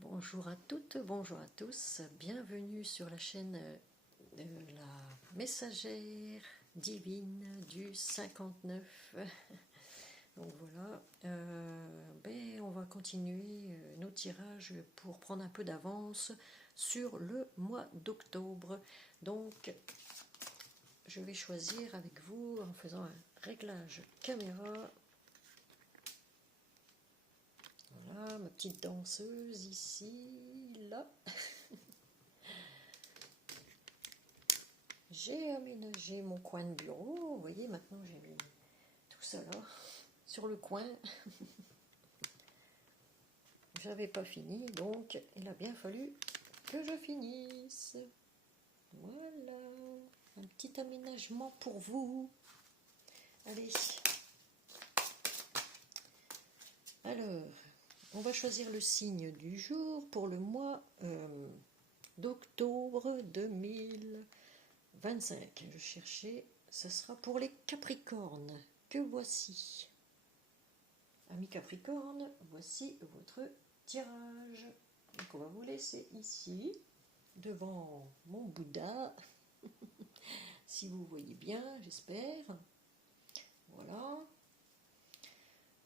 Bonjour à toutes, bonjour à tous, bienvenue sur la chaîne de la messagère divine du 59. Donc voilà, on va continuer nos tirages pour prendre un peu d'avance sur le mois d'octobre. Donc je vais choisir avec vous en faisant un réglage caméra. Voilà, ma petite danseuse ici, là. J'ai aménagé mon coin de bureau. Vous voyez, maintenant j'ai mis tout ça là, sur le coin. J'avais pas fini, donc il a bien fallu que je finisse. Voilà, un petit aménagement pour vous. Allez. Alors, on va choisir le signe du jour pour le mois d'octobre 2025. Je cherchais, ce sera pour les Capricornes, que voici. Amis Capricorne, voici votre tirage. Donc on va vous laisser ici, devant mon Bouddha, si vous voyez bien, j'espère. Voilà.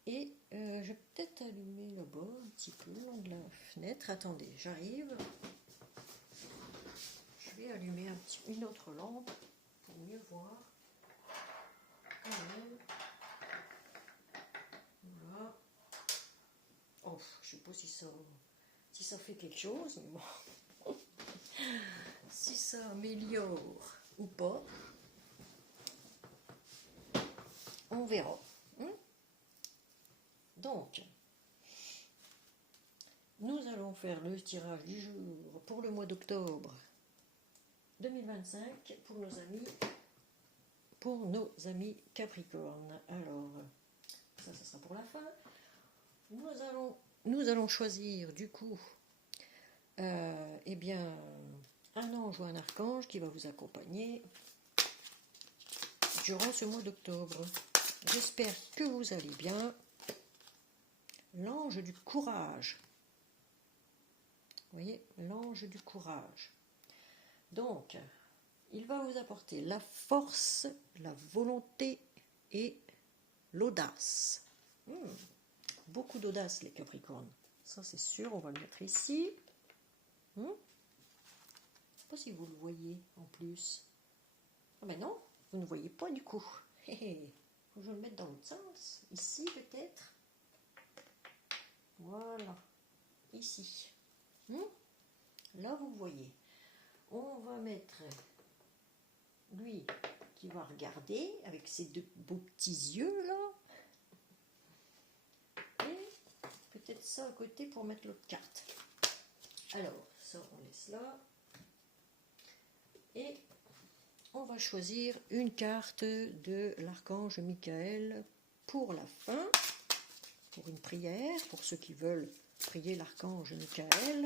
Et je vais peut-être allumer là-bas un petit peu, le long de la fenêtre. Attendez, j'arrive. Je vais allumer une autre lampe pour mieux voir. Quand même. Voilà. Oh, je sais pas si ça fait quelque chose, mais bon. Si ça améliore ou pas, on verra. Donc, nous allons faire le tirage du jour pour le mois d'octobre 2025 pour nos amis Capricorne. Alors, ça sera pour la fin. Nous allons choisir du coup un ange ou un archange qui va vous accompagner durant ce mois d'octobre. J'espère que vous allez bien. L'ange du courage. Vous voyez, l'ange du courage. Donc, il va vous apporter la force, la volonté et l'audace. Beaucoup d'audace, les Capricornes. Ça, c'est sûr, on va le mettre ici. Je ne sais pas si vous le voyez en plus. Ah ben non, vous ne voyez pas du coup. Faut que je le mette dans l'autre sens. Ici, peut-être. Voilà. Ici. Là, vous voyez. On va mettre lui qui va regarder avec ses deux beaux petits yeux là. Et peut-être ça à côté pour mettre l'autre carte. Alors, ça on laisse là. Et on va choisir une carte de l'archange Michael pour la fin, pour une prière, pour ceux qui veulent prier l'archange Michael.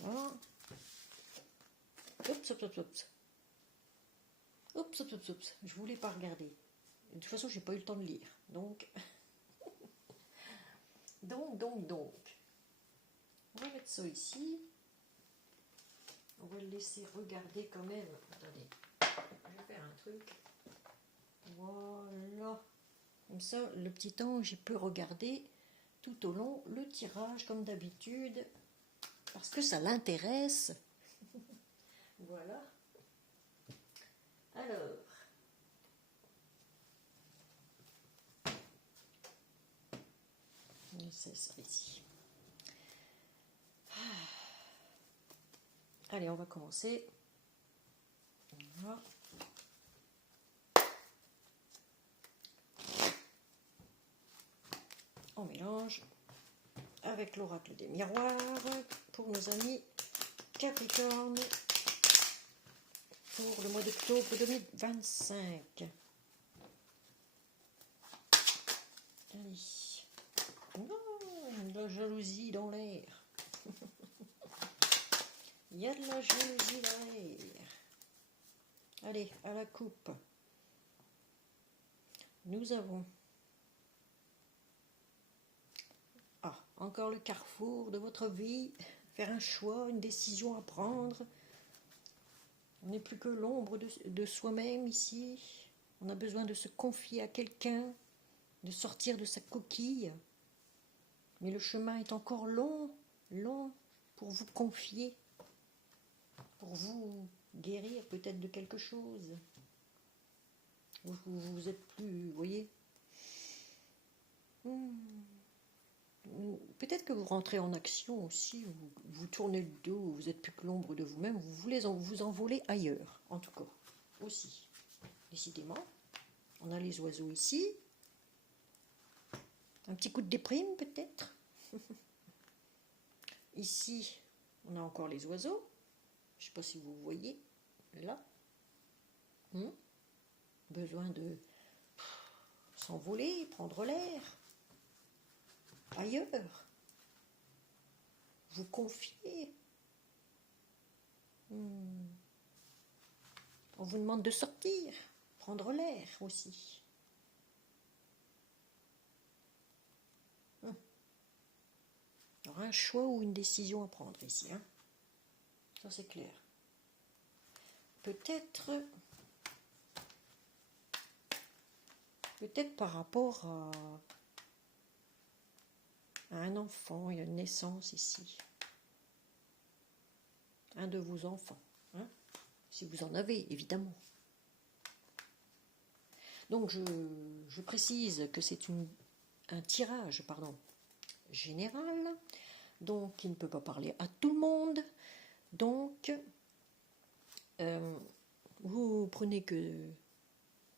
Voilà. Oups. Je voulais pas regarder. De toute façon, j'ai pas eu le temps de lire. Donc. On va mettre ça ici. On va le laisser regarder quand même. Attendez. Je vais faire un truc. Voilà. Comme ça, le petit ange, il peut regarder tout au long le tirage comme d'habitude. Parce que ça l'intéresse. Voilà. Alors. C'est ça ici. Allez, on va commencer. Voilà. On mélange avec l'oracle des miroirs pour nos amis Capricorne pour le mois d'octobre 2025. Allez. De la jalousie dans l'air. Il y a de la jalousie dans l'air. Allez, à la coupe. Nous avons encore le carrefour de votre vie, faire un choix, une décision à prendre. On n'est plus que l'ombre de soi-même ici. On a besoin de se confier à quelqu'un, de sortir de sa coquille. Mais le chemin est encore long, long pour vous confier, pour vous guérir peut-être de quelque chose. Vous êtes plus, vous voyez. Peut-être que vous rentrez en action aussi, vous tournez le dos, vous n'êtes plus que l'ombre de vous-même, vous voulez vous envoler ailleurs, en tout cas, aussi. Décidément, on a les oiseaux ici. Un petit coup de déprime peut-être. Ici, on a encore les oiseaux. Je ne sais pas si vous voyez, là. Besoin de s'envoler, prendre l'air. Ailleurs. Vous confier. On vous demande de sortir, prendre l'air aussi. Il y aura un choix ou une décision à prendre ici. Ça c'est clair. Peut-être par rapport à un enfant, il y a une naissance ici. Un de vos enfants. Si vous en avez, évidemment. Donc je précise que c'est un tirage, général, donc il ne peut pas parler à tout le monde. Donc vous prenez que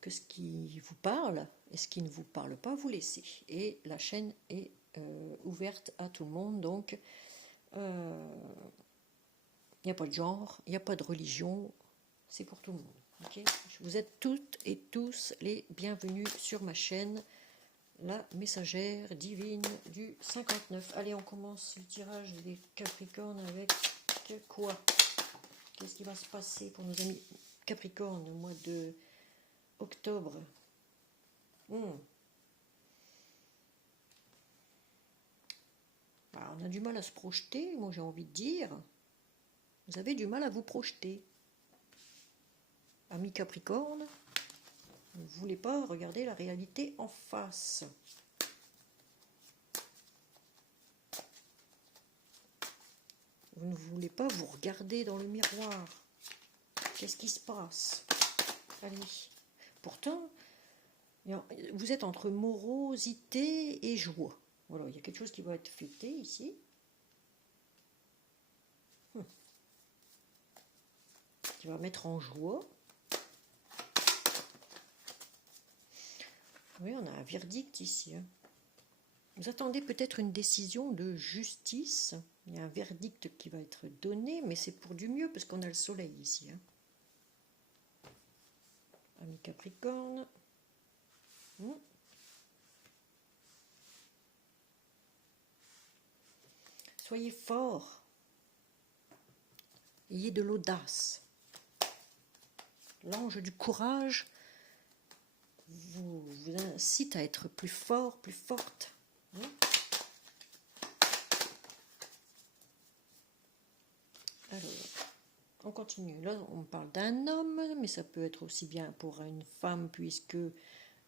ce qui vous parle, et ce qui ne vous parle pas, vous laissez. Et la chaîne est ouverte à tout le monde, donc il n'y a pas de genre, il n'y a pas de religion, c'est pour tout le monde. Okay, vous êtes toutes et tous les bienvenus sur ma chaîne, la messagère divine du 59. Allez, on commence le tirage des Capricornes avec quoi? Qu'est-ce qui va se passer pour nos amis Capricornes au mois de octobre? Alors, on a du mal à se projeter, moi j'ai envie de dire. Vous avez du mal à vous projeter. Amis Capricorne, vous ne voulez pas regarder la réalité en face. Vous ne voulez pas vous regarder dans le miroir. Qu'est-ce qui se passe? Allez. Pourtant, vous êtes entre morosité et joie. Voilà, il y a quelque chose qui va être fêté ici. Qui va mettre en joie. Oui, on a un verdict ici. Vous attendez peut-être une décision de justice. Il y a un verdict qui va être donné, mais c'est pour du mieux, parce qu'on a le soleil ici. Ami Capricorne. Soyez forts. Ayez de l'audace. L'ange du courage vous incite à être plus fort, plus forte. Alors, on continue. Là, on parle d'un homme, mais ça peut être aussi bien pour une femme, puisque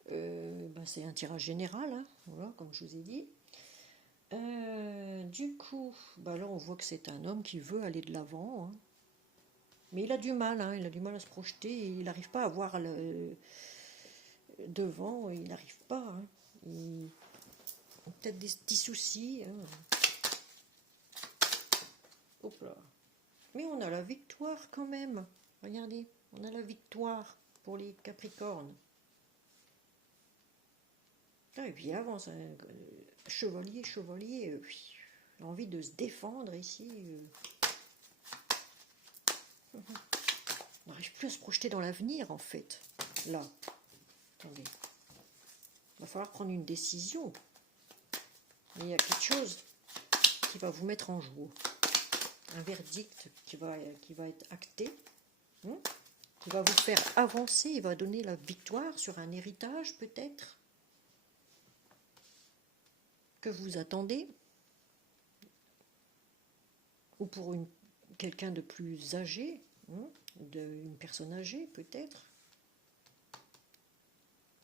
c'est un tirage général, voilà, comme je vous ai dit. Du coup, là, on voit que c'est un homme qui veut aller de l'avant, mais il a du mal, il a du mal à se projeter, il n'arrive pas à voir devant, il n'arrive pas. Il a peut-être des petits soucis. Hop là. Mais on a la victoire quand même. Regardez, on a la victoire pour les Capricornes. Et puis avance, chevalier, envie de se défendre ici. On n'arrive plus à se projeter dans l'avenir en fait. Là, attendez. Il va falloir prendre une décision. Mais il y a quelque chose qui va vous mettre en joie. Un verdict qui va être acté, qui va vous faire avancer, il va donner la victoire sur un héritage peut-être que vous attendez. ou pour quelqu'un de plus âgé, hein, une personne âgée peut-être.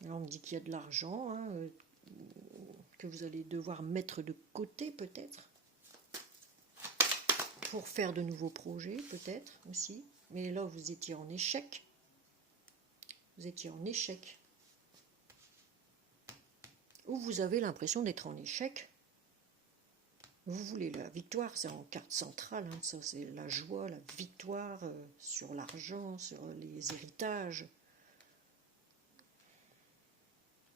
Là, on me dit qu'il y a de l'argent, hein, que vous allez devoir mettre de côté peut-être, pour faire de nouveaux projets peut-être aussi. Mais là, vous étiez en échec. Vous étiez en échec. Ou vous avez l'impression d'être en échec. Vous voulez la victoire, c'est en carte centrale, hein, ça c'est la joie, la victoire sur l'argent, sur les héritages.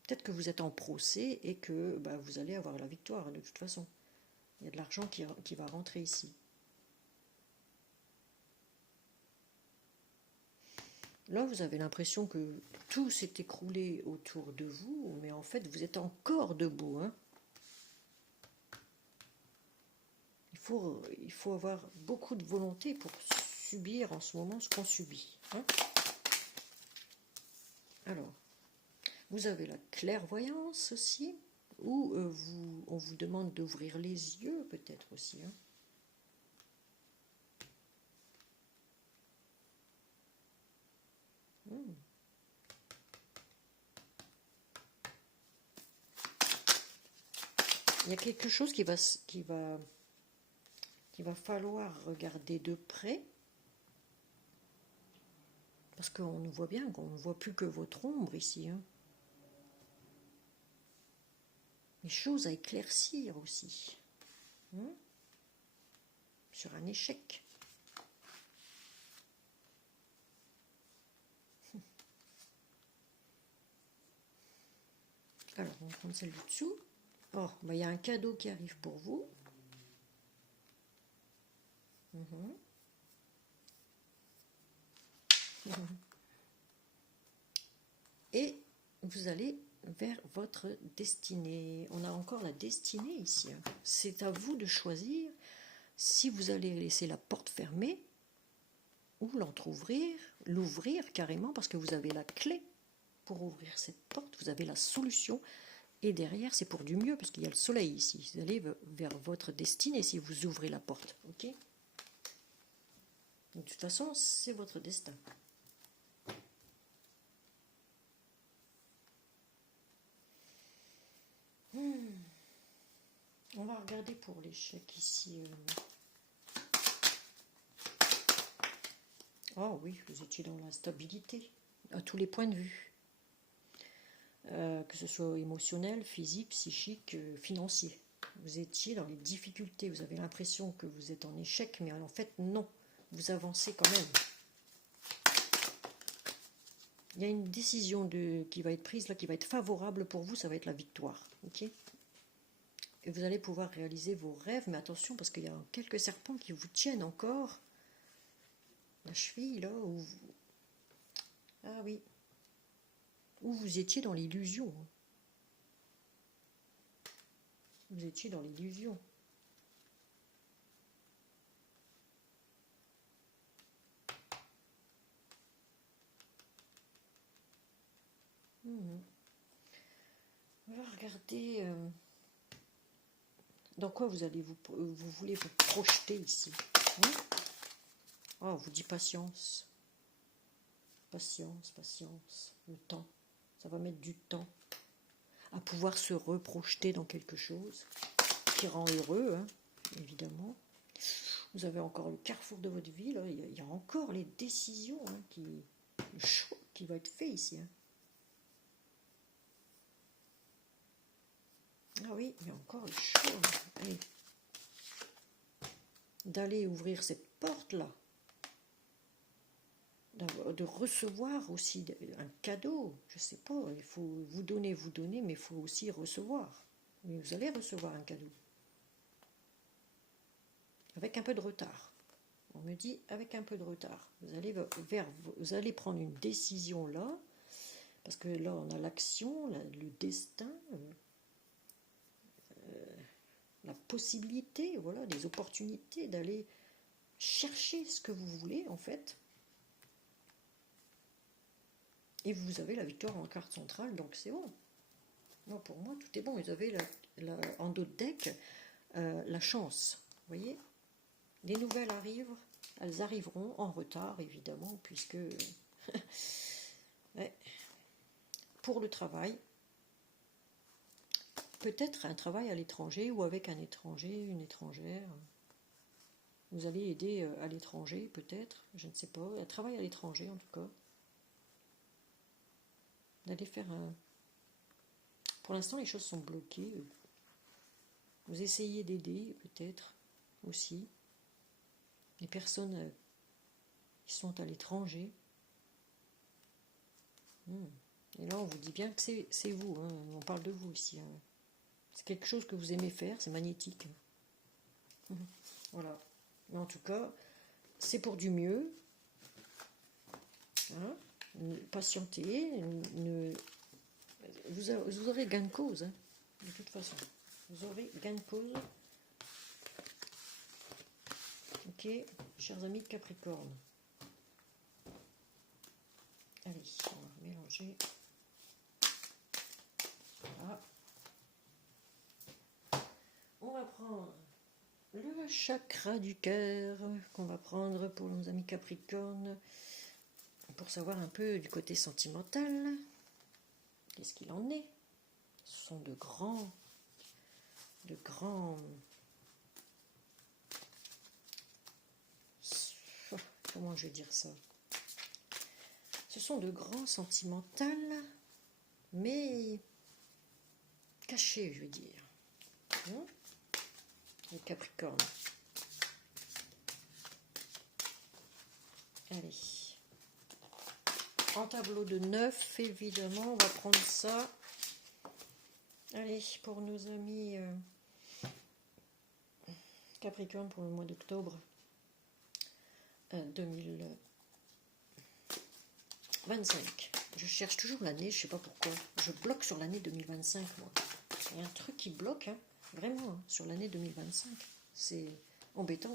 Peut-être que vous êtes en procès et que vous allez avoir la victoire de toute façon. Il y a de l'argent qui va rentrer ici. Là, vous avez l'impression que tout s'est écroulé autour de vous, mais en fait, vous êtes encore debout. Hein. Il faut avoir beaucoup de volonté pour subir en ce moment ce qu'on subit. Hein. Alors, vous avez la clairvoyance aussi, ou on vous demande d'ouvrir les yeux peut-être aussi. Hein. Il y a quelque chose qu'il va falloir regarder de près, parce qu'on nous voit bien qu'on ne voit plus que votre ombre ici. Hein. Les choses à éclaircir aussi. Hein, sur un échec. Alors, on va prendre celle du dessous. Oh, il y a un cadeau qui arrive pour vous. Et vous allez vers votre destinée. On a encore la destinée ici. Hein. C'est à vous de choisir si vous allez laisser la porte fermée ou l'entrouvrir, l'ouvrir carrément parce que vous avez la clé pour ouvrir cette porte, vous avez la solution. Et derrière, c'est pour du mieux, parce qu'il y a le soleil ici. Vous allez vers votre destinée si vous ouvrez la porte. Ok ? De toute façon, c'est votre destin. On va regarder pour l'échec ici. Oh oui, vous étiez dans l'instabilité, à tous les points de vue. Que ce soit émotionnel, physique, psychique, financier. Vous étiez dans les difficultés, vous avez l'impression que vous êtes en échec, mais en fait non, vous avancez quand même. Il y a une décision qui va être prise là, qui va être favorable pour vous, ça va être la victoire. Ok ? Et vous allez pouvoir réaliser vos rêves, mais attention parce qu'il y a quelques serpents qui vous tiennent encore. La cheville là, ah oui. Où vous étiez dans l'illusion. Vous étiez dans l'illusion. On va regarder dans quoi vous voulez vous projeter ici. Oh, on vous dit patience. Patience, patience. Le temps. Ça va mettre du temps à pouvoir se reprojeter dans quelque chose qui rend heureux, hein, évidemment. Vous avez encore le carrefour de votre vie, là. Il y a encore les décisions, hein, le choix qui va être fait ici. Hein. Ah oui, il y a encore le choix. Allez. D'aller ouvrir cette porte-là. De recevoir aussi un cadeau, je sais pas, il faut vous donner, mais il faut aussi recevoir. Mais vous allez recevoir un cadeau. Avec un peu de retard. On me dit avec un peu de retard. Vous allez prendre une décision là, parce que là on a l'action, le destin, la possibilité, voilà, des opportunités d'aller chercher ce que vous voulez en fait. Et vous avez la victoire en carte centrale, donc c'est bon. Moi, pour moi, tout est bon. Vous avez en dos de deck la chance, vous voyez. Des nouvelles arrivent, elles arriveront en retard évidemment, puisque ouais, pour le travail, peut-être un travail à l'étranger ou avec un étranger, une étrangère. Vous allez aider à l'étranger peut-être, je ne sais pas, un travail à l'étranger en tout cas. D'aller faire un... Pour l'instant les choses sont bloquées. Vous essayez d'aider peut-être aussi les personnes qui sont à l'étranger. Et là on vous dit bien que c'est vous, hein. On parle de vous ici. Hein. C'est quelque chose que vous aimez faire, c'est magnétique. Voilà. Mais en tout cas, c'est pour du mieux. Hein, patientez. Vous aurez gain de cause. Hein, de toute façon. Vous aurez gain de cause. Ok, chers amis Capricorne. Allez, on va mélanger. Voilà. On va prendre le chakra du cœur qu'on va prendre pour nos amis Capricorne pour savoir un peu du côté sentimental. Qu'est-ce qu'il en est? Ce sont de grands comment je vais dire ça? Ce sont de grands sentimentales, mais cachés, je veux dire. Les Capricornes. Allez. En tableau de 9, évidemment, on va prendre ça. Allez, pour nos amis Capricorne pour le mois d'octobre 2025. Je cherche toujours l'année, je ne sais pas pourquoi. Je bloque sur l'année 2025, moi. Il y a un truc qui bloque, hein, vraiment, hein, sur l'année 2025. C'est embêtant.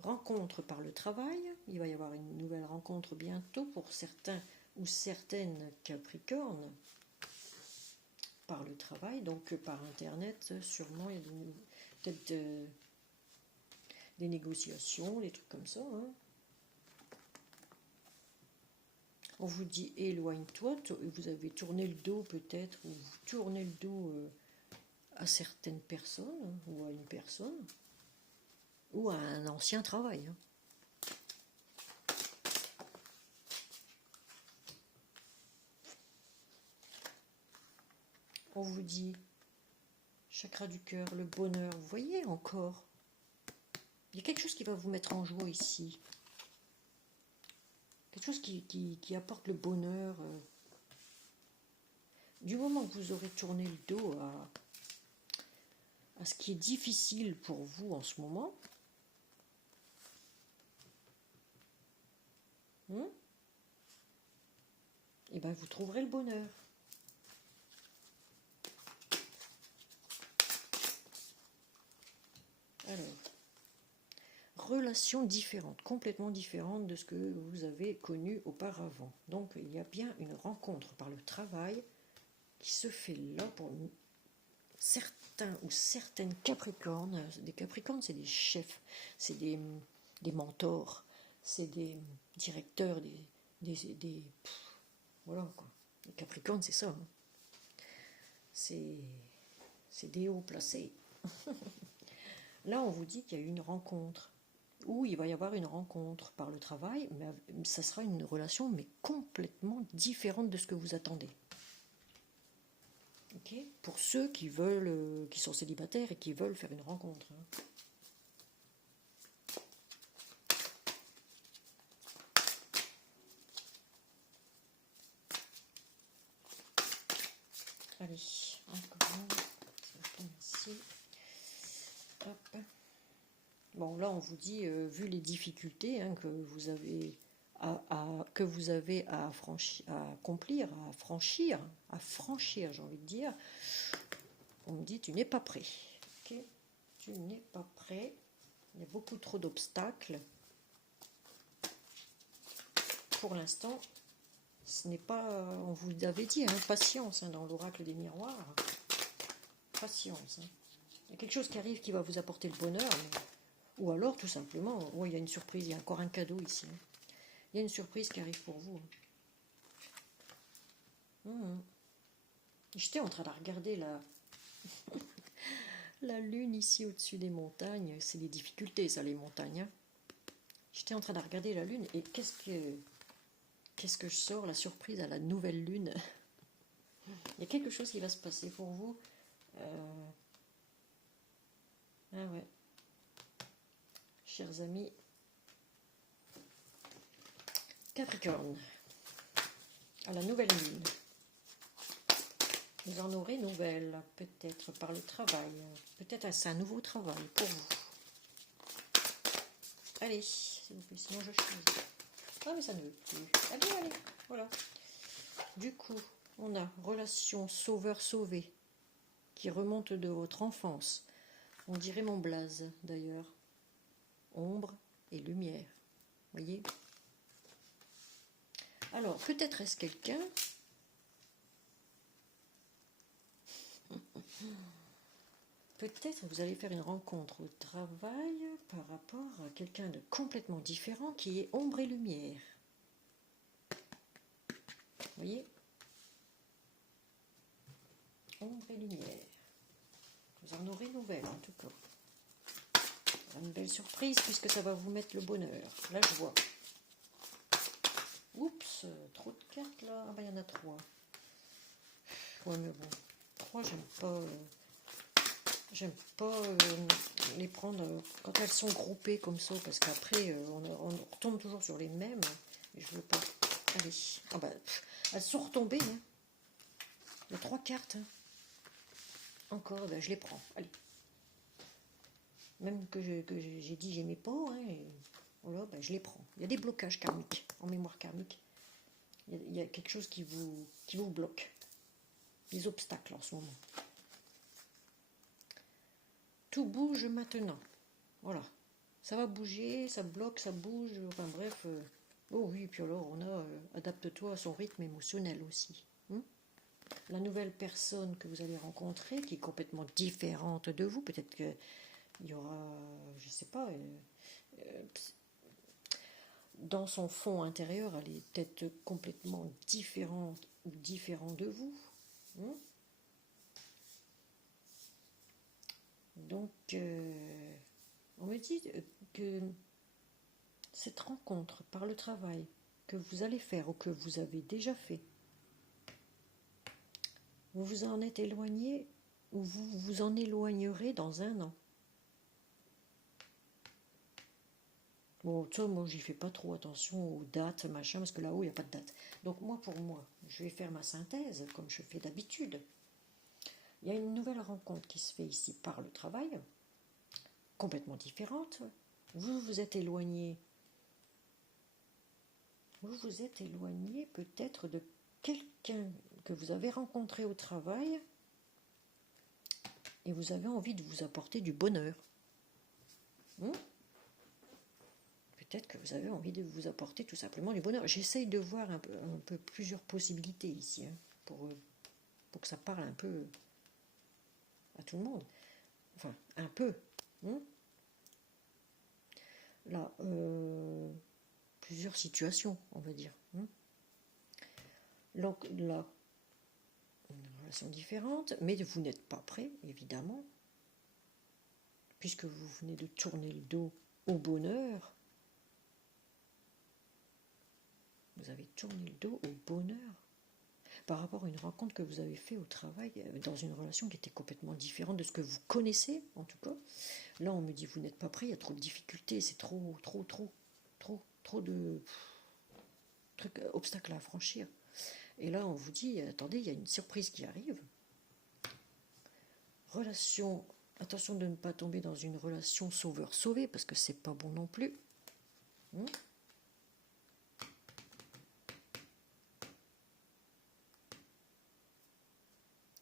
Rencontre par le travail. Il va y avoir une nouvelle rencontre bientôt pour certains ou certaines Capricornes. Par le travail, donc par Internet, sûrement, il y a peut-être des négociations, des trucs comme ça. Hein. On vous dit éloigne-toi, vous avez tourné le dos peut-être, ou vous tournez le dos à certaines personnes, ou à une personne, ou à un ancien travail. Hein. On vous dit, chakra du cœur, le bonheur, vous voyez encore, il y a quelque chose qui va vous mettre en joie ici. Quelque chose qui apporte le bonheur. Du moment que vous aurez tourné le dos à ce qui est difficile pour vous en ce moment, et ben vous trouverez le bonheur. Alors, relations différentes, complètement différentes de ce que vous avez connu auparavant. Donc, il y a bien une rencontre par le travail qui se fait là pour certains ou certaines Capricornes. Des Capricornes, c'est des chefs, c'est des mentors, c'est des directeurs, voilà quoi. Les Capricornes, c'est ça. Hein. C'est des hauts placés. Là, on vous dit qu'il y a eu une rencontre, ou il va y avoir une rencontre par le travail, mais ça sera une relation mais complètement différente de ce que vous attendez. Okay. Pour ceux qui veulent, qui sont célibataires et qui veulent faire une rencontre. Hein. Allez, encore ici. Hop. Bon, là, on vous dit, vu les difficultés hein, que vous avez à accomplir, à franchir, j'ai envie de dire, on me dit, tu n'es pas prêt. Okay, tu n'es pas prêt. Il y a beaucoup trop d'obstacles. Pour l'instant, ce n'est pas, on vous avait dit, hein, patience hein, dans l'oracle des miroirs. Patience. Hein. Il y a quelque chose qui arrive qui va vous apporter le bonheur, mais Ou alors, tout simplement, il y a une surprise, il y a encore un cadeau ici. Hein. Il y a une surprise qui arrive pour vous. J'étais en train de regarder la lune ici au-dessus des montagnes. C'est des difficultés, ça, les montagnes. Hein. J'étais en train de regarder la lune et qu'est-ce que je sors, la surprise à la nouvelle lune. Il y a quelque chose qui va se passer pour vous. Ah ouais. Chers amis. Capricorne. À la nouvelle lune. Vous en aurez nouvelle, peut-être par le travail. Peut-être c'est un nouveau travail pour vous. Allez, s'il vous plaît, sinon je choisis. Ah, mais ça ne veut plus. Allez, allez, voilà. Du coup, on a relation sauveur-sauvé qui remonte de votre enfance. On dirait mon blaze, d'ailleurs. Ombre et lumière. Voyez? Alors, peut-être est-ce quelqu'un... Peut-être vous allez faire une rencontre au travail par rapport à quelqu'un de complètement différent qui est ombre et lumière. Vous voyez? Ombre et lumière. Vous en aurez nouvelle en tout cas. Une belle surprise puisque ça va vous mettre le bonheur. Là je vois. Oups, trop de cartes là. Ah bah il y en a 3. Ouais mais bon. 3 j'aime pas les prendre quand elles sont groupées comme ça, parce qu'après on retombe toujours sur les mêmes, et je veux pas. Allez, ah bah, elles sont retombées, hein. Il y a 3 cartes. Hein. Encore, ben, je les prends, allez. Même que j'ai dit j'aimais pas, hein, et voilà, ben, je les prends. Il y a des blocages karmiques, en mémoire karmique. Il y a quelque chose qui vous bloque. Des obstacles en ce moment. Tout bouge maintenant. Voilà. Ça va bouger, ça bloque, ça bouge. Enfin bref. Oh oui, puis alors on a adapte-toi à son rythme émotionnel aussi. La nouvelle personne que vous allez rencontrer, qui est complètement différente de vous, peut-être qu'il y aura, je sais pas, dans son fond intérieur, elle est peut-être complètement différente ou différent de vous. Donc, on me dit que cette rencontre par le travail que vous allez faire ou que vous avez déjà fait, vous vous en êtes éloigné ou vous vous en éloignerez dans 1 an. Bon, ça, moi, j'y fais pas trop attention aux dates, machin, parce que là-haut, il n'y a pas de date. Donc, moi, pour moi, je vais faire ma synthèse, comme je fais d'habitude. Il y a une nouvelle rencontre qui se fait ici par le travail, complètement différente. Vous vous êtes éloigné. Vous vous êtes éloigné peut-être de quelqu'un que vous avez rencontré au travail et vous avez envie de vous apporter du bonheur. Peut-être que vous avez envie de vous apporter tout simplement du bonheur. J'essaye de voir un peu plusieurs possibilités ici, hein, pour que ça parle un peu à tout le monde. Enfin, un peu. Là, plusieurs situations, on va dire. Donc là, une relation différente, mais vous n'êtes pas prêt, évidemment, puisque vous venez de tourner le dos au bonheur. Vous avez tourné le dos au bonheur par rapport à une rencontre que vous avez faite au travail, dans une relation qui était complètement différente de ce que vous connaissez, en tout cas. Là, on me dit, vous n'êtes pas prêt, il y a trop de difficultés, c'est trop de trucs, obstacles à franchir. Et là, on vous dit, attendez, il y a une surprise qui arrive. Relation, attention de ne pas tomber dans une relation sauveur-sauvé, parce que c'est pas bon non plus.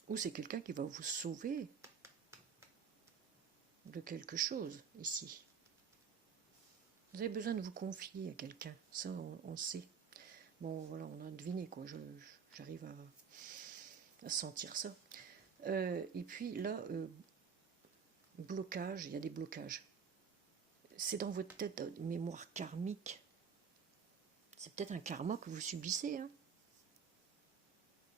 Ou c'est quelqu'un qui va vous sauver de quelque chose, ici. Vous avez besoin de vous confier à quelqu'un, ça on sait. Bon, voilà, on a deviné, quoi, j'arrive à sentir ça. Et puis là, blocage, il y a des blocages. c'est dans votre tête, mémoire karmique. C'est peut-être un karma que vous subissez, hein,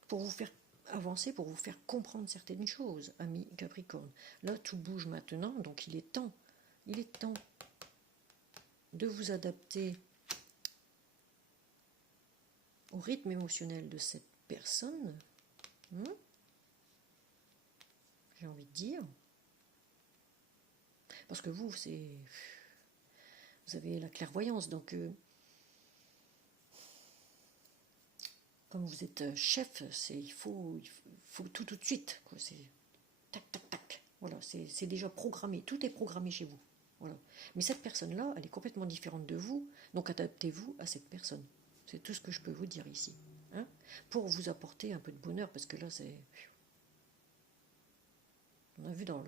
pour vous faire avancer, pour vous faire comprendre certaines choses, ami Capricorne. Là, tout bouge maintenant, donc il est temps de vous adapter au rythme émotionnel de cette personne, j'ai envie de dire. Parce que vous avez la clairvoyance, donc comme vous êtes chef, il faut tout de suite, quoi. C'est tac, tac, tac. Voilà, c'est déjà programmé, tout est programmé chez vous. Voilà. Mais cette personne-là, elle est complètement différente de vous, donc adaptez-vous à cette personne. C'est tout ce que je peux vous dire ici. Hein, pour vous apporter un peu de bonheur, parce que là, c'est... On a vu dans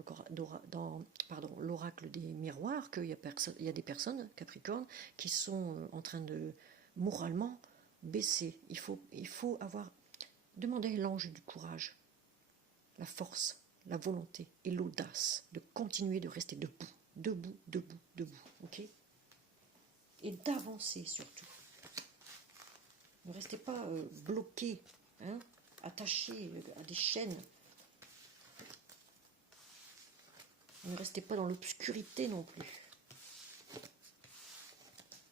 l'oracle des miroirs qu'il y a des personnes, Capricorne, qui sont en train de, moralement, baisser. Il faut avoir... Demander à l'ange du courage, la force, la volonté et l'audace de continuer de rester debout. Debout, debout, debout, ok? Et d'avancer surtout. Ne restez pas bloqué, hein, attaché à des chaînes. Ne restez pas dans l'obscurité non plus.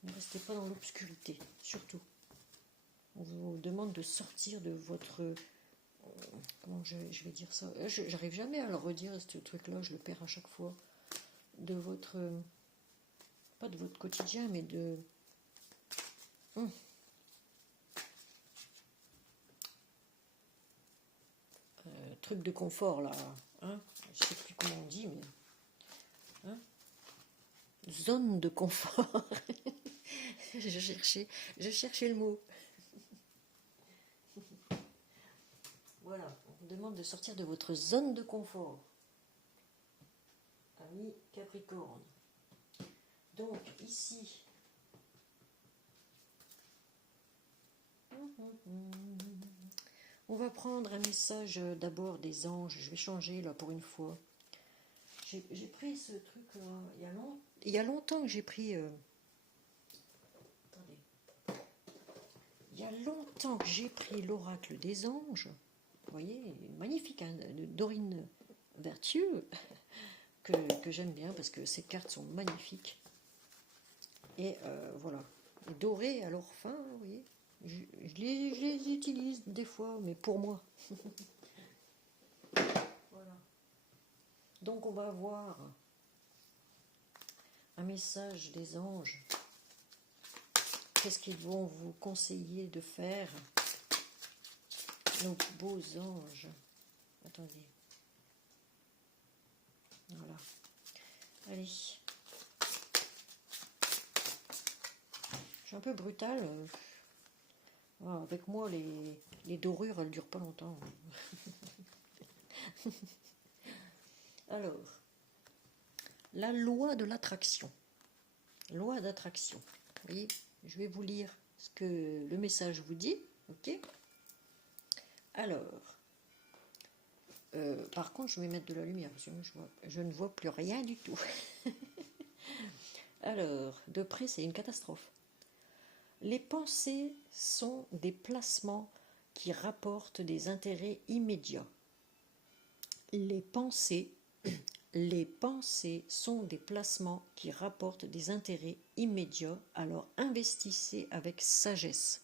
Ne restez pas dans l'obscurité, surtout. On vous demande de sortir de votre... comment je vais dire ça? J'arrive jamais à le redire, ce truc-là, je le perds à chaque fois. De votre... pas de votre quotidien, mais de... truc de confort, là. Hein, je sais plus comment on dit, mais... Hein, zone de confort. je cherchais le mot. Voilà, on vous demande de sortir de votre zone de confort. Ami Capricorne. Donc, ici... On va prendre un message d'abord des anges. Je vais changer, là, pour une fois. J'ai pris ce truc-là. Il y a longtemps que j'ai pris... Attendez. Il y a longtemps que j'ai pris l'oracle des anges. Vous voyez, magnifique, hein, de Dorine Vertueux, que j'aime bien parce que ces cartes sont magnifiques. Et voilà. Et doré à leur fin, vous voyez. Je les utilise des fois, mais pour moi. Voilà. Donc on va avoir un message des anges. Qu'est-ce qu'ils vont vous conseiller de faire, nos beaux anges? Attendez. Voilà. Allez. Je suis un peu brutale. Voilà, avec moi, les dorures, elles ne durent pas longtemps. Alors, la loi de l'attraction. Loi d'attraction. Vous voyez, je vais vous lire ce que le message vous dit. Ok. Alors, par contre, je vais mettre de la lumière, parce que je ne vois plus rien du tout. Alors, de près, c'est une catastrophe. Les pensées sont des placements qui rapportent des intérêts immédiats. Les pensées sont des placements qui rapportent des intérêts immédiats, alors investissez avec sagesse.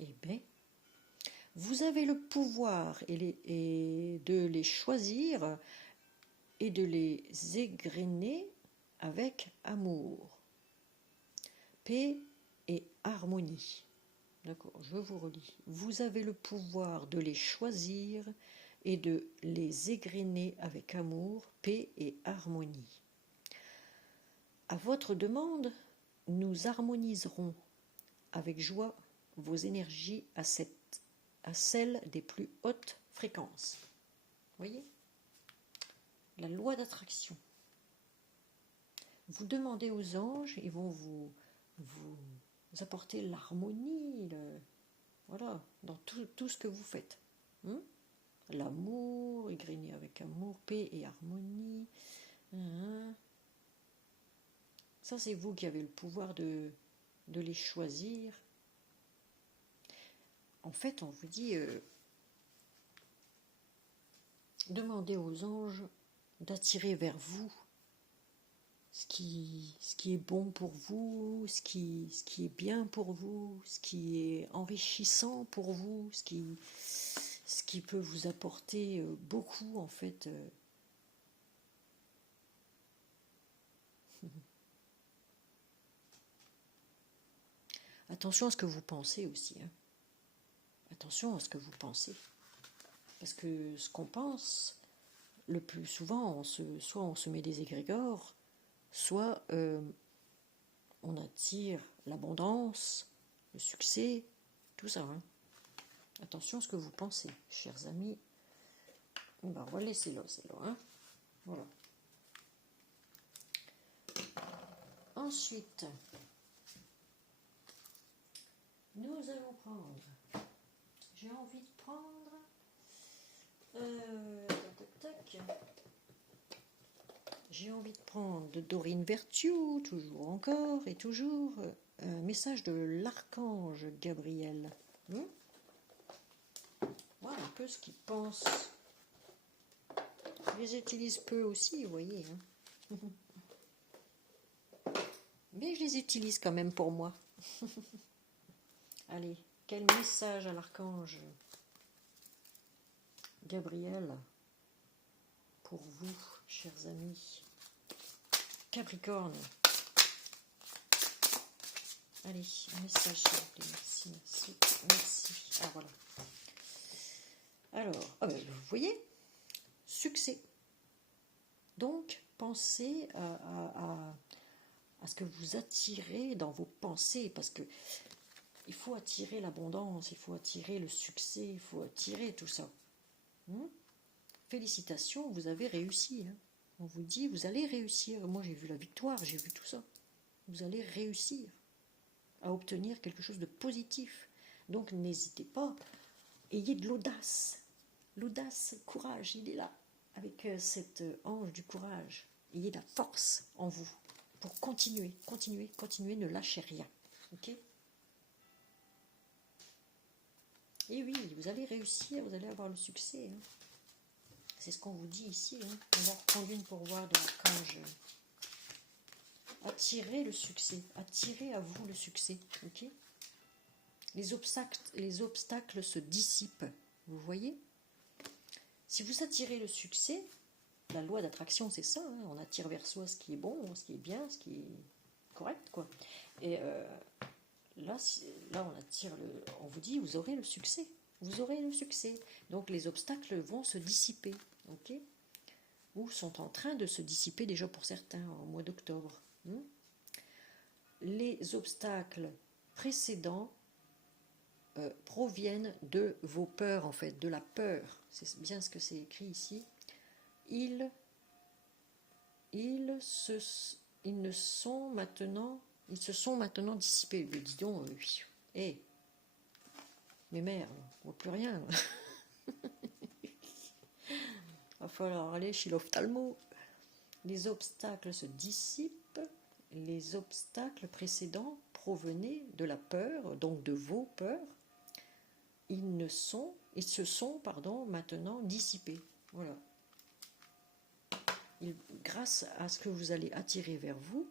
Eh bien, vous avez le pouvoir de les choisir et de les égrener avec amour, paix et harmonie. D'accord, je vous relis. Vous avez le pouvoir de les choisir et de les égrener avec amour, paix et harmonie. À votre demande, nous harmoniserons avec joie vos énergies à celles des plus hautes fréquences. Voyez? La loi d'attraction. Vous demandez aux anges, ils vont vous apporter l'harmonie, voilà, dans tout ce que vous faites. L'amour, égrener avec amour, paix et harmonie. Ça, c'est vous qui avez le pouvoir de les choisir. En fait, on vous dit, demandez aux anges d'attirer vers vous ce qui est bon pour vous, ce qui est bien pour vous, ce qui est enrichissant pour vous, ce qui peut vous apporter beaucoup, en fait. Attention à ce que vous pensez aussi. Hein. Attention à ce que vous pensez. Parce que ce qu'on pense, le plus souvent, soit on se met des égrégores, soit on attire l'abondance, le succès, tout ça. Hein. Attention à ce que vous pensez, chers amis. Ben, on va laisser là, c'est là. Hein. Voilà. Ensuite, nous allons prendre. J'ai envie de prendre. Tac. J'ai envie de prendre de Dorine Virtue, toujours encore et toujours, un message de l'archange Gabriel. Voilà un peu ce qu'il pense. Je les utilise peu aussi, vous voyez. Hein. Mais je les utilise quand même pour moi. Allez, quel message à l'archange Gabriel pour vous, chers amis. Capricorne. Allez, un message s'il vous plaît. Merci. Ah voilà. Alors, vous voyez, succès. Donc, pensez à ce que vous attirez dans vos pensées, parce que il faut attirer l'abondance, il faut attirer le succès, il faut attirer tout ça. Félicitations, vous avez réussi. Hein. On vous dit, vous allez réussir. Moi, j'ai vu la victoire, j'ai vu tout ça. Vous allez réussir à obtenir quelque chose de positif. Donc, n'hésitez pas. Ayez de l'audace. L'audace, le courage, il est là. Avec cet ange du courage. Ayez de la force en vous pour continuer, ne lâchez rien. Ok ? Et oui, vous allez réussir, vous allez avoir le succès. Hein. C'est ce qu'on vous dit ici. Hein. On va reprendre une pour voir de l'archange. Attirez le succès, attirez à vous le succès. Ok ? Les obstacles se dissipent. Vous voyez ? Si vous attirez le succès, la loi d'attraction, c'est ça. Hein. On attire vers soi ce qui est bon, ce qui est bien, ce qui est correct, quoi. Et là, on attire on vous dit, vous aurez le succès. Vous aurez le succès. Donc les obstacles vont se dissiper, ok ? Ou sont en train de se dissiper déjà pour certains au mois d'octobre. Les obstacles précédents proviennent de vos peurs, en fait, de la peur. C'est bien ce que c'est écrit ici. Ils se sont maintenant dissipés. Dis donc, mais merde, on ne voit plus rien. Va falloir aller chez l'ophtalmo. Les obstacles se dissipent. Les obstacles précédents provenaient de la peur, donc de vos peurs. Ils se sont maintenant dissipés. Voilà. Grâce à ce que vous allez attirer vers vous,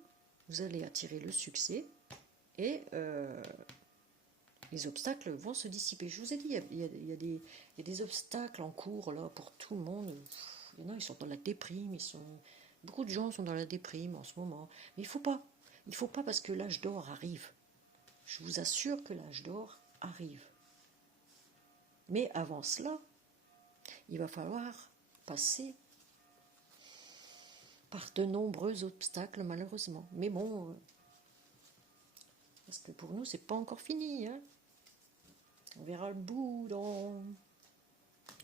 vous allez attirer le succès et les obstacles vont se dissiper. Je vous ai dit, il y a des obstacles en cours là pour tout le monde. Il y en a, ils sont dans la déprime. Beaucoup de gens sont dans la déprime en ce moment. Mais il faut pas parce que l'âge d'or arrive. Je vous assure que l'âge d'or arrive. Mais avant cela, il va falloir passer par de nombreux obstacles, malheureusement. Mais bon, parce que pour nous, c'est pas encore fini. Hein. On verra le bout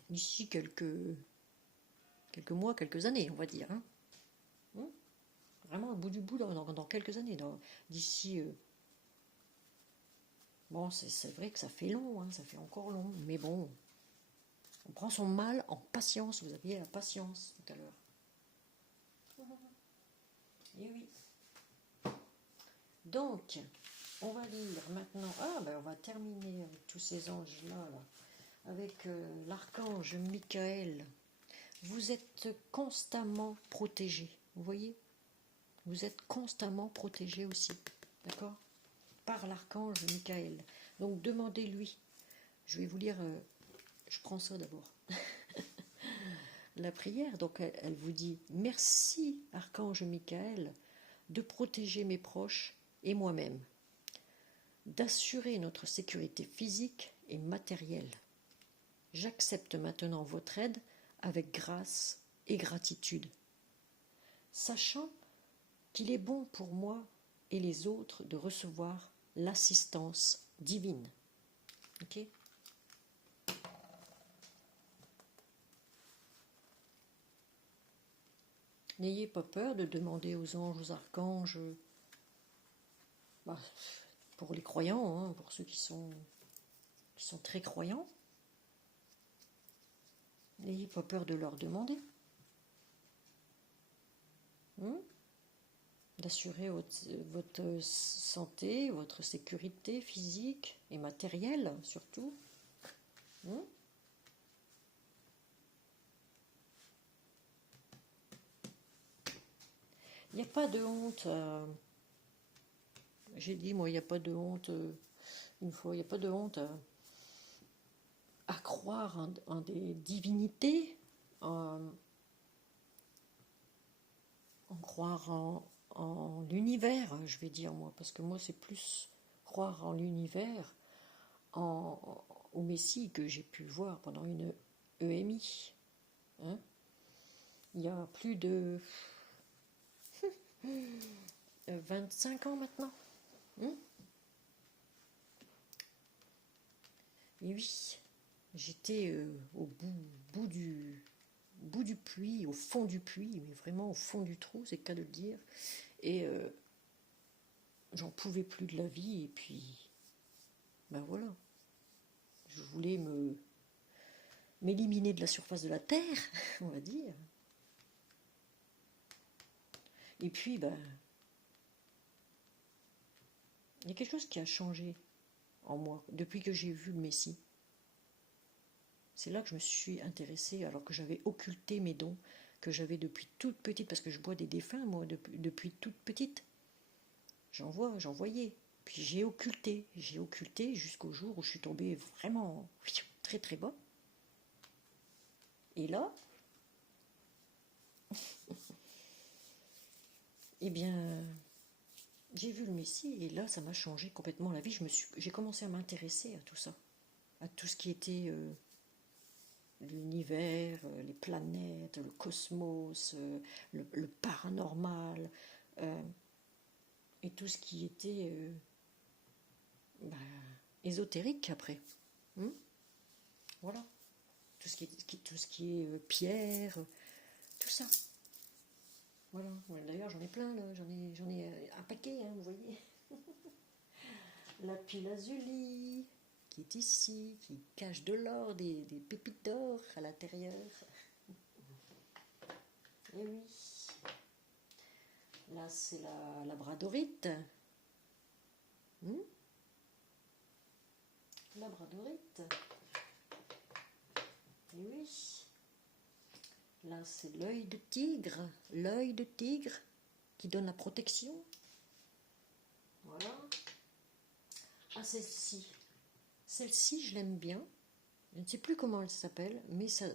d'ici quelques mois, quelques années, on va dire. Hein. Vraiment, le bout du bout dans quelques années. D'ici... Bon, c'est vrai que ça fait long, hein, ça fait encore long. Mais bon, on prend son mal en patience. Vous aviez la patience tout à l'heure. Et oui. Donc, on va lire maintenant. Ah, ben on va terminer avec tous ces anges-là, là, avec l'archange Michael. Vous êtes constamment protégé. Vous voyez? Vous êtes constamment protégé aussi. D'accord? Par l'archange Michael. Donc, demandez-lui. Je vais vous lire. Je prends ça d'abord. La prière, donc, elle vous dit: merci, archange Michael, de protéger mes proches et moi-même, d'assurer notre sécurité physique et matérielle. J'accepte maintenant votre aide avec grâce et gratitude, sachant qu'il est bon pour moi et les autres de recevoir l'assistance divine. Ok? N'ayez pas peur de demander aux anges, aux archanges, pour les croyants, hein, pour ceux qui sont très croyants. N'ayez pas peur de leur demander. D'assurer votre santé, votre sécurité physique et matérielle, surtout. Il n'y a pas de honte. J'ai dit, moi, il n'y a pas de honte. Une fois, il n'y a pas de honte à croire en des divinités, en croire en l'univers, je vais dire, moi, parce que moi, c'est plus croire en l'univers, au Messie que j'ai pu voir pendant une EMI. Hein? Il y a plus de 25 ans maintenant. Et oui, j'étais au bout du puits, au fond du puits, mais vraiment au fond du trou, c'est le cas de le dire. Et j'en pouvais plus de la vie, et puis, ben voilà. Je voulais m'éliminer de la surface de la Terre, on va dire. Et puis, ben, il y a quelque chose qui a changé en moi depuis que j'ai vu le Messie. C'est là que je me suis intéressée, alors que j'avais occulté mes dons que j'avais depuis toute petite, parce que je bois des défunts, moi, depuis toute petite. J'en voyais. Puis j'ai occulté jusqu'au jour où je suis tombée vraiment très très bas. Et là, eh bien, j'ai vu le Messie, et là, ça m'a changé complètement la vie. J'ai commencé à m'intéresser à tout ça, à tout ce qui était l'univers, les planètes, le cosmos, le paranormal, et tout ce qui était ésotérique après. Voilà. Tout ce qui est pierre, tout ça. Voilà. D'ailleurs, j'en ai plein, là. J'en ai un paquet, hein, vous voyez. Lapis lazuli, qui est ici, qui cache de l'or, des pépites d'or à l'intérieur. Et oui. Là, c'est la labradorite. Labradorite. Et oui. Là, c'est l'œil de tigre qui donne la protection. Voilà. Ah, celle-ci, je l'aime bien. Je ne sais plus comment elle s'appelle, mais ça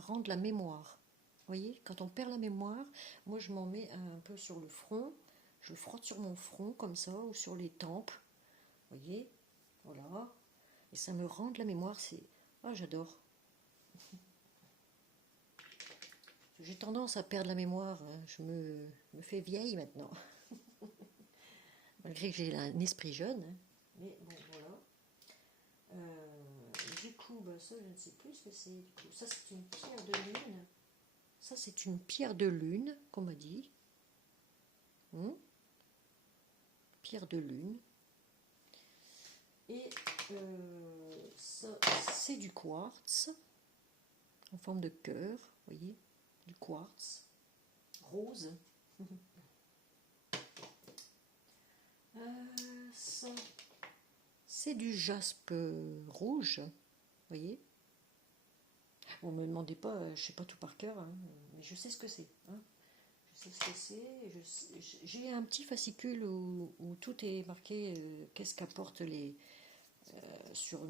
rend de la mémoire. Vous voyez, quand on perd la mémoire, moi je m'en mets un peu sur le front, je frotte sur mon front comme ça, ou sur les tempes. Vous voyez, voilà. Et ça me rend de la mémoire, j'adore. J'ai tendance à perdre la mémoire, hein. Je me fais vieille maintenant. Malgré que j'ai un esprit jeune, hein. Mais bon, voilà. Du coup, ça, je ne sais plus ce que c'est. Ça, c'est une pierre de lune. Ça, c'est une pierre de lune, qu'on m'a dit. Pierre de lune. Et ça, c'est du quartz, en forme de cœur, vous voyez, du quartz, rose. Ça, c'est du jaspe rouge, vous voyez. Bon, ne me demandez pas, je ne sais pas tout par cœur, hein, mais je sais ce que c'est. Hein. Je sais ce que c'est. J'ai un petit fascicule où tout est marqué, qu'est-ce qu'apportent les... sur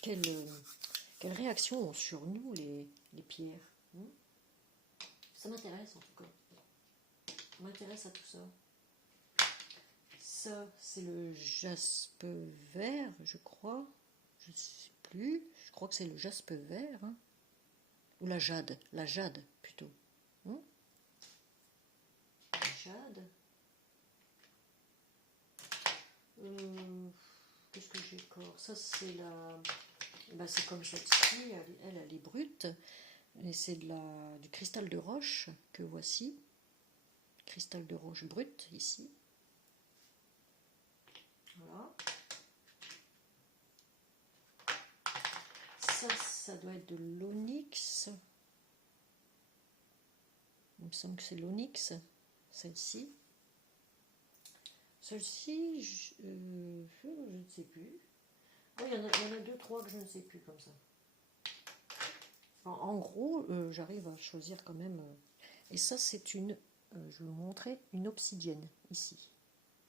quelle réaction ont sur nous les pierres. Hein. Ça m'intéresse en tout cas. Ça m'intéresse à tout ça. Ça, c'est le jaspe vert, je crois. Je ne sais plus. Je crois que c'est le jaspe vert. Hein. Ou la jade plutôt. Hein. La jade. Qu'est-ce que j'ai encore? Ça, c'est la... Ben, c'est comme celle-ci, elle est brute. Et c'est du cristal de roche que voici. Cristal de roche brut, ici. Voilà. Ça doit être de l'onyx. Il me semble que c'est l'onyx, celle-ci. Celle-ci, je ne sais plus. Oh, il y en a deux, trois que je ne sais plus comme ça. En gros, j'arrive à choisir quand même. Et ça, c'est une, je vais vous montrer, une obsidienne, ici.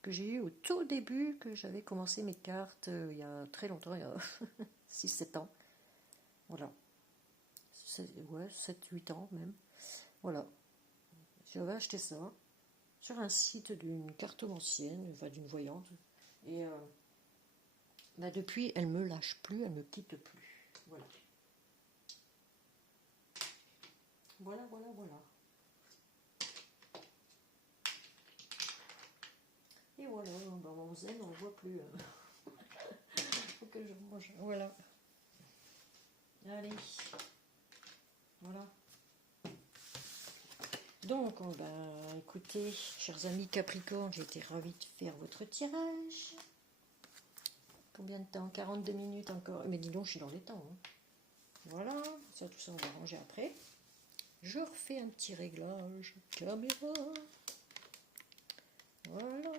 Que j'ai eu au tout début, que j'avais commencé mes cartes il y a très longtemps, il y a 6-7 ans. Voilà. Ouais, 7-8 ans même. Voilà. J'avais acheté ça sur un site d'une cartomancienne, enfin d'une voyante. Et bah depuis, elle me lâche plus, elle me quitte plus. Voilà. Voilà. Et voilà, ben mon zen, on ne voit plus. Faut que je mange. Voilà. Allez. Voilà. Donc, ben, écoutez, chers amis Capricorne, j'ai été ravie de faire votre tirage. Combien de temps? 42 minutes encore. Mais dis donc, je suis dans les temps. Hein. Voilà, ça, tout ça, on va ranger après. Je refais un petit réglage caméra. Voilà.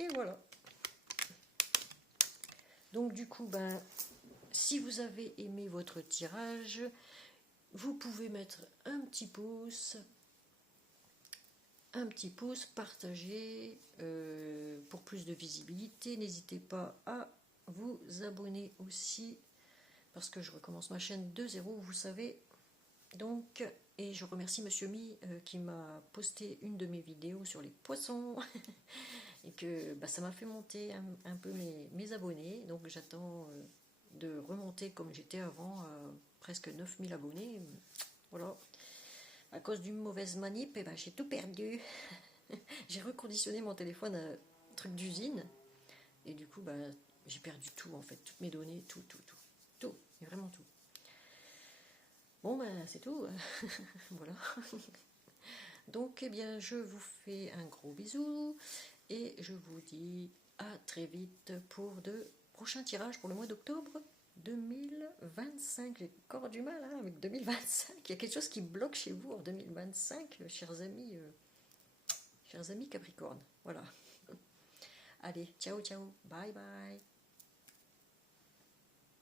Et voilà. Donc, du coup, ben, si vous avez aimé votre tirage, vous pouvez mettre un petit pouce, partager pour plus de visibilité. N'hésitez pas à vous abonner aussi, parce que je recommence ma chaîne de zéro, vous savez. Donc, et je remercie Monsieur Mi qui m'a posté une de mes vidéos sur les poissons et que bah, ça m'a fait monter un peu mes abonnés. Donc j'attends de remonter comme j'étais avant, presque 9000 abonnés. Voilà. À cause d'une mauvaise manip, eh ben, j'ai tout perdu. J'ai reconditionné mon téléphone à truc d'usine. Et du coup, bah, j'ai perdu tout en fait. Toutes mes données, tout. Tout, mais vraiment tout. Bon, ben, c'est tout. Voilà. Donc, eh bien, je vous fais un gros bisou. Et je vous dis à très vite pour de prochains tirages pour le mois d'octobre 2025. J'ai encore du mal hein, avec 2025. Il y a quelque chose qui bloque chez vous en 2025, chers amis Capricorne. Voilà. Allez, ciao, bye bye.